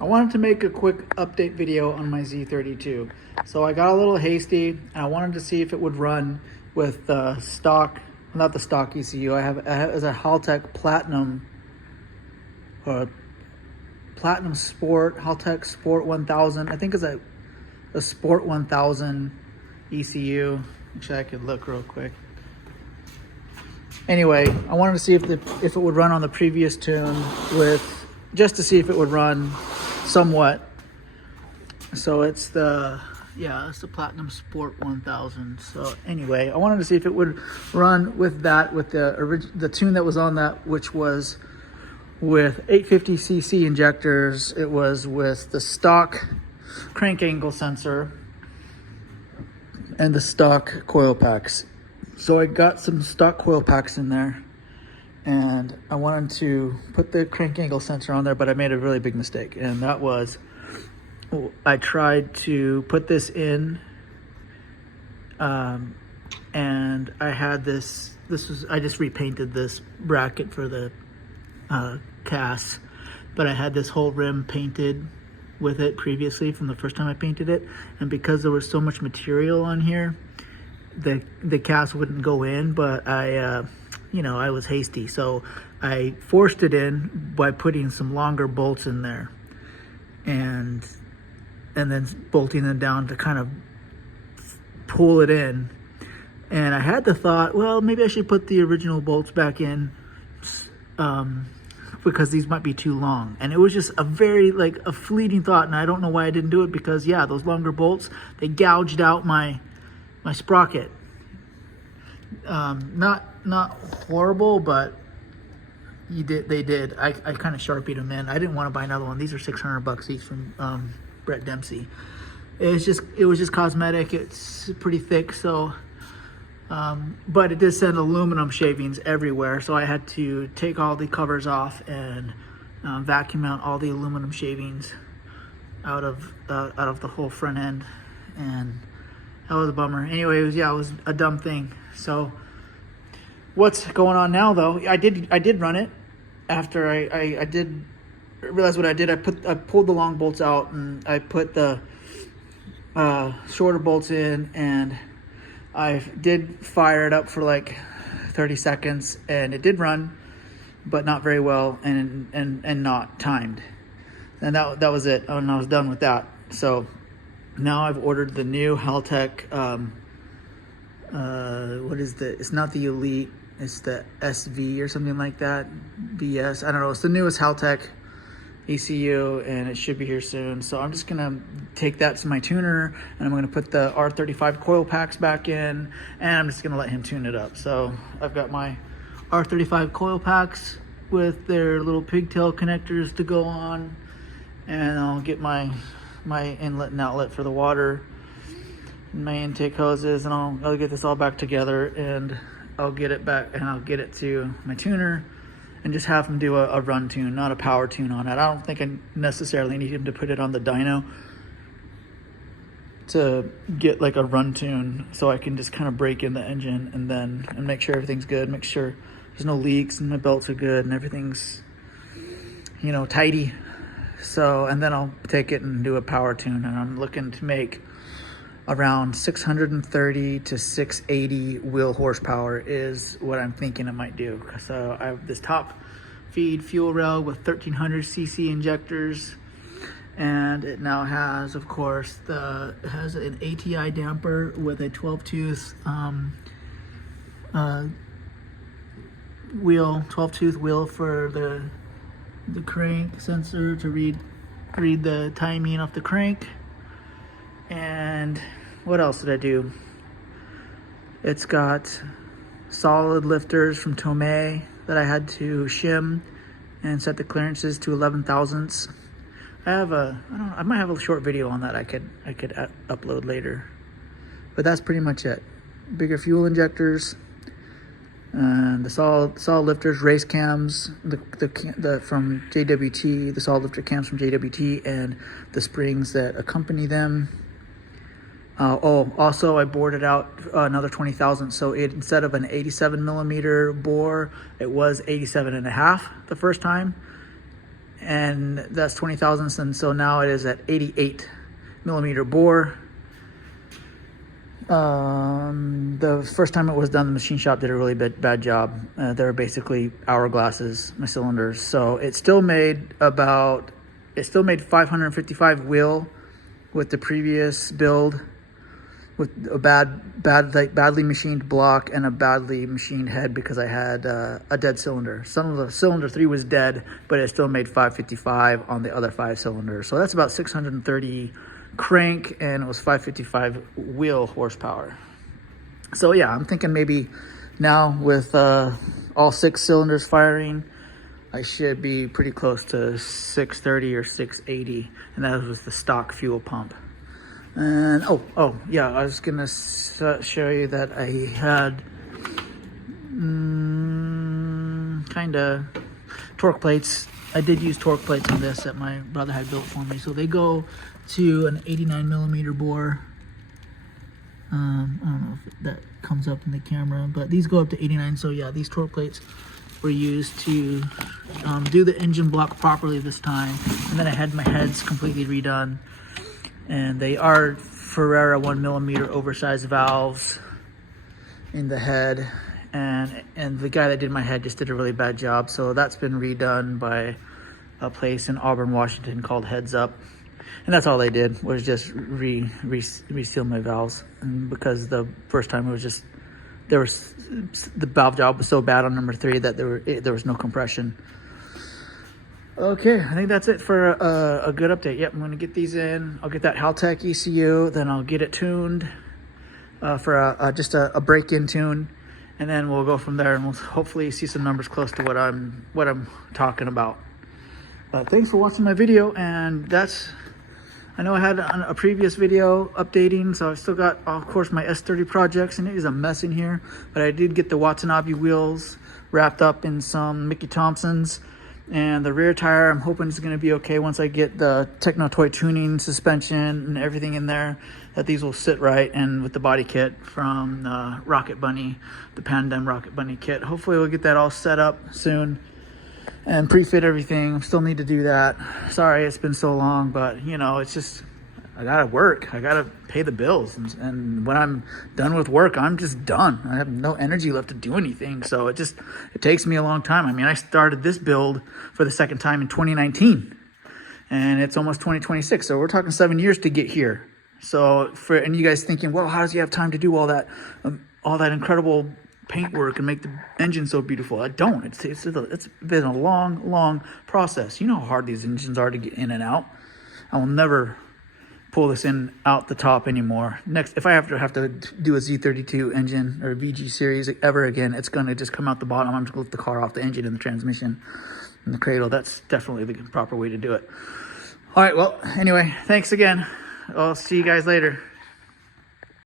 I wanted to make a quick update video on my Z32. So I got a little hasty and I wanted to see if it would run with the stock, not the stock ECU. I have as a Haltech Platinum Platinum Sport, Haltech Sport 1000. I think it's a Sport 1000 ECU. Actually, I could look real quick. Anyway, I wanted to see if it would run on the previous tune just to see if it would run somewhat. So it's the Platinum Sport 1000. So anyway, I wanted to see if it would run with that, with the tune that was on that, which was with 850cc injectors. It was with the stock crank angle sensor and the stock coil packs. So I got some stock coil packs in there, and I wanted to put the crank angle sensor on there, but I made a really big mistake, and that was I tried to put this in, and I had I just repainted this bracket for the cast, but I had this whole rim painted with it previously from the first time I painted it, and because there was so much material on here, the cast wouldn't go in. But I was hasty, so I forced it in by putting some longer bolts in there and then bolting them down to kind of pull it in. And I had the thought, well, maybe I should put the original bolts back in because these might be too long. And it was just a fleeting thought, and I don't know why I didn't do it, because yeah, those longer bolts, they gouged out my sprocket. Not horrible, but they did. I kind of Sharpied them in. I didn't want to buy another one. These are $600 each from Brett Dempsey. It was just cosmetic. It's pretty thick, so but it did send aluminum shavings everywhere, so I had to take all the covers off and vacuum out all the aluminum shavings out of the whole front end, and that was a bummer. Anyway, it was a dumb thing. So what's going on now, though? I did run it after I did realize what I did. I pulled the long bolts out, and I put the shorter bolts in, and I did fire it up for like 30 seconds, and it did run, but not very well, and not timed. And that was it. And I was done with that. So now I've ordered the new Haltech, it's not the Elite, it's the SV or something like that, BS, I don't know, it's the newest Haltech ECU, and it should be here soon. So I'm just gonna take that to my tuner, and I'm gonna put the R35 coil packs back in, and I'm just gonna let him tune it up. So I've got my R35 coil packs with their little pigtail connectors to go on, and I'll get my inlet and outlet for the water and my intake hoses, and I'll get this all back together, and I'll get it back, and I'll get it to my tuner and just have him do a run tune, not a power tune on it. I don't think I necessarily need him to put it on the dyno to get like a run tune, so I can just kind of break in the engine and make sure everything's good, make sure there's no leaks and my belts are good and everything's tidy. So, and then I'll take it and do a power tune, and I'm looking to make around 630 to 680 wheel horsepower is what I'm thinking it might do. So I have this top feed fuel rail with 1300cc injectors, and it now has, of course, it has an ATI damper with a 12-tooth 12-tooth wheel for the crank sensor to read the timing off the crank. And what else did I do? It's got solid lifters from Tomei that I had to shim and set the clearances to 11 thousandths. I might have a short video on that I could upload later. But that's pretty much it. Bigger fuel injectors, and the solid lifters, race cams, the from JWT, the solid lifter cams from JWT, and the springs that accompany them. Also I bored out another 20 thousandths, so instead of an 87 millimeter bore, it was 87.5 the first time, and that's 20 thousandths, and so now it is at 88 millimeter bore. The first time it was done, the machine shop did a really bad job. They were basically hourglasses, my cylinders. So it still made 555 wheel with the previous build, with a badly machined block and a badly machined head because I had a dead cylinder. Some of the cylinder 3 was dead, but it still made 555 on the other 5 cylinders. So that's about 630 crank, and it was 555 wheel horsepower. So yeah, I'm thinking maybe now with all 6 cylinders firing, I should be pretty close to 630 or 680, and that was the stock fuel pump. And oh yeah, I was gonna show you that I had kind of torque plates. I did use torque plates on this that my brother had built for me. So they go to an 89 millimeter bore. I don't know if that comes up in the camera, but these go up to 89. So yeah, these torque plates were used to do the engine block properly this time. And then I had my heads completely redone. And they are Ferrera 1 millimeter oversized valves in the head. And the guy that did my head just did a really bad job. So that's been redone by a place in Auburn, Washington called Heads Up. And that's all they did, was just reseal my valves. And because the first time it was just, the valve job was so bad on number 3 that there was no compression. Okay, I think that's it for a good update. Yep, I'm gonna get these in. I'll get that Haltech ECU, then I'll get it tuned for just a break-in tune. And then we'll go from there, and we'll hopefully see some numbers close to what I'm talking about. Thanks for watching my video, and I know I had a previous video updating, so I've still got, of course, my S30 projects, and it is a mess in here. But I did get the Watanabe wheels wrapped up in some Mickey Thompsons, and the rear tire I'm hoping is going to be okay once I get the Techno Toy tuning suspension and everything in there, that these will sit right. And with the body kit from Rocket Bunny, the Pandem Rocket Bunny kit, hopefully we'll get that all set up soon and pre-fit everything. Still need to do that. Sorry it's been so long, but you know, it's just, I gotta work, I gotta pay the bills, and when I'm done with work, I'm just done. I have no energy left to do anything, so it takes me a long time. I mean, I started this build for the second time in 2019, and it's almost 2026, so we're talking 7 years to get here. So and you guys thinking, well, how does he have time to do all that incredible paint work and make the engine so beautiful? I don't. It's been a long process. You know how hard these engines are to get in and out. I will never pull this in out the top anymore. Next, if I have to do a Z32 engine or a VG series ever again, it's gonna just come out the bottom. I'm just gonna lift the car off the engine and the transmission and the cradle. That's definitely the proper way to do it. All right, well, anyway, thanks again. I'll see you guys later.